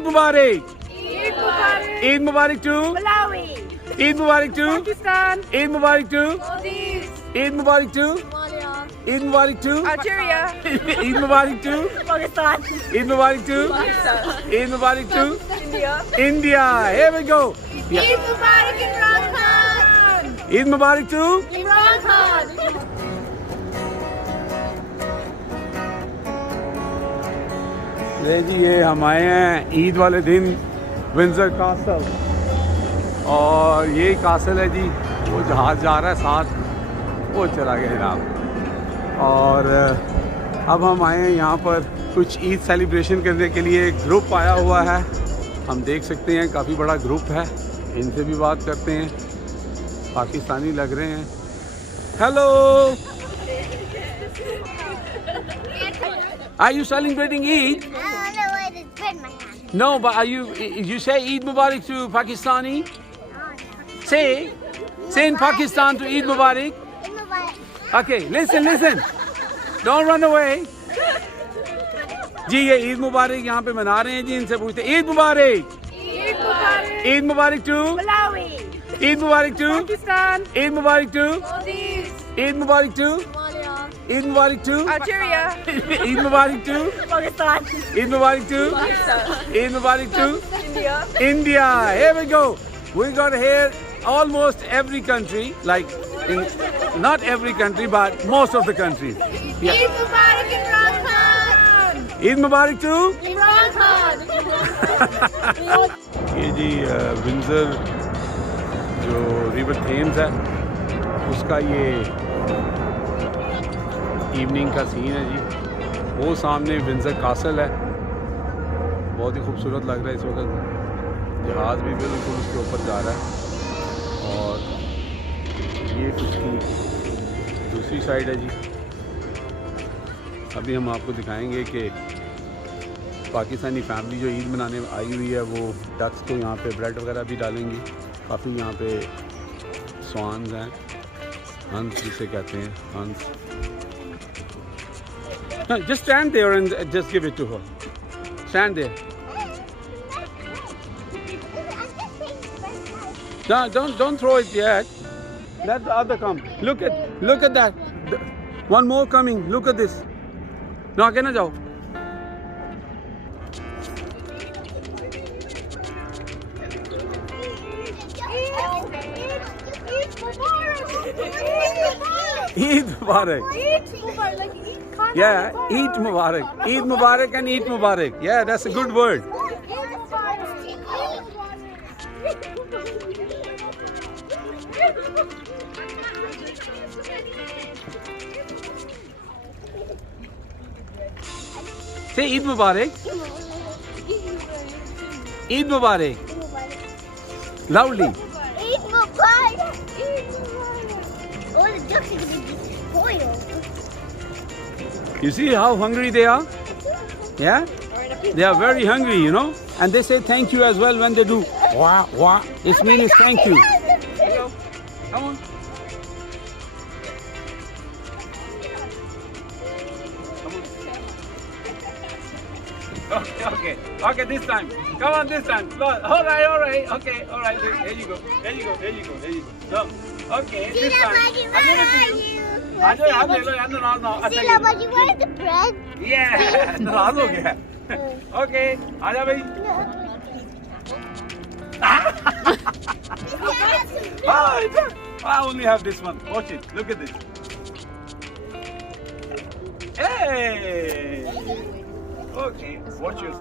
Eid Mubarak. Eid Mubarak. Eid Mubarak to Malawi. Eid Mubarak to Pakistan. Eid Mubarak to Maldip. Eid Mubarak to Somalia. Eid Mubarak to Algeria. Eid Mubarak to Pakistan. Eid Mubarak to Pakistan. Eid Mubarak to India. India. Here we go. Yeah. Eid Mubarak Imran Khan. Eid Mubarak to Imran Khan. ले जी ये हम आए हैं ईद वाले दिन Windsor castle और ये castle है जी वो जहाज़ जा रहा है साथ वो चला गया जनाब और अब हम आए हैं यहाँ पर कुछ ईद सेलिब्रेशन करने के लिए एक ग्रुप आया हुआ है हम देख सकते हैं काफ़ी बड़ा ग्रुप है इनसे भी बात करते हैं पाकिस्तानी लग रहे हैं hello Are you celebrating Eid? No, but are you say Eid Mubarak to Pakistani? Say in Pakistan to Eid Mubarak. Okay, listen. Don't run away. जी ये ईद मुबारक यहाँ पे मना रहे हैं जी इनसे पूछते ईद मुबारक ईद मुबारक टू Malawi. ईद मुबारक टू Pakistan. ईद मुबारक टू Maldip. ईद मुबारक टू Somalia. ईद मुबारक टू Algeria. ईद मुबारक टू Pakistan. ईद मुबारक टू Pakistan. ईद मुबारक to India. India. Here we go. We got here almost every country, like not every country, but most of the countries. Yeah. Eid Mubarak Imran Khan. Eid Mubarak to Imran Khan. ये जी Windsor जो river Thames है उसका ये evening का scene है जी वो सामने Windsor castle है बहुत ही खूबसूरत लग रहा है इस वक्त जहाज़ भी बिल्कुल उसके ऊपर जा रहा है और ये उसकी दूसरी साइड है जी अभी हम आपको दिखाएंगे कि पाकिस्तानी फैमिली जो ईद मनाने आई हुई है वो डक्स को यहाँ पे ब्रेड वगैरह भी डालेंगी काफ़ी यहाँ पे स्वान्स हैं हंस जिसे कहते हैं हंस just stand there and just give it to her stand there No, don't throw it yet. Let the other come. Look at that. One more coming. Look at this. No, आगे ना जाओ. Eid Mubarak. Yeah, Eid Mubarak. Eid Mubarak and Eid Mubarak. Yeah, that's a good word. Say Eid Mubarak. Eid Mubarak. Loudly. Eid Mubarak. Eid Mubarak. Oh, the ducks are going to be spoiled. You see how hungry they are? Yeah? They are very hungry, you know? And they say thank you as well when they do. Wah, wah. This means thank you. Come on. Okay, this time. Come on, this time. All right. Okay, all right. There you go. No. Okay, this time. I'll give it to you. Sila, but you want the bread? Yeah. नाराज हो गया. Okay, आजा भाई. I only have this one. Watch it. Look at this. Hey. Okay, watch yours.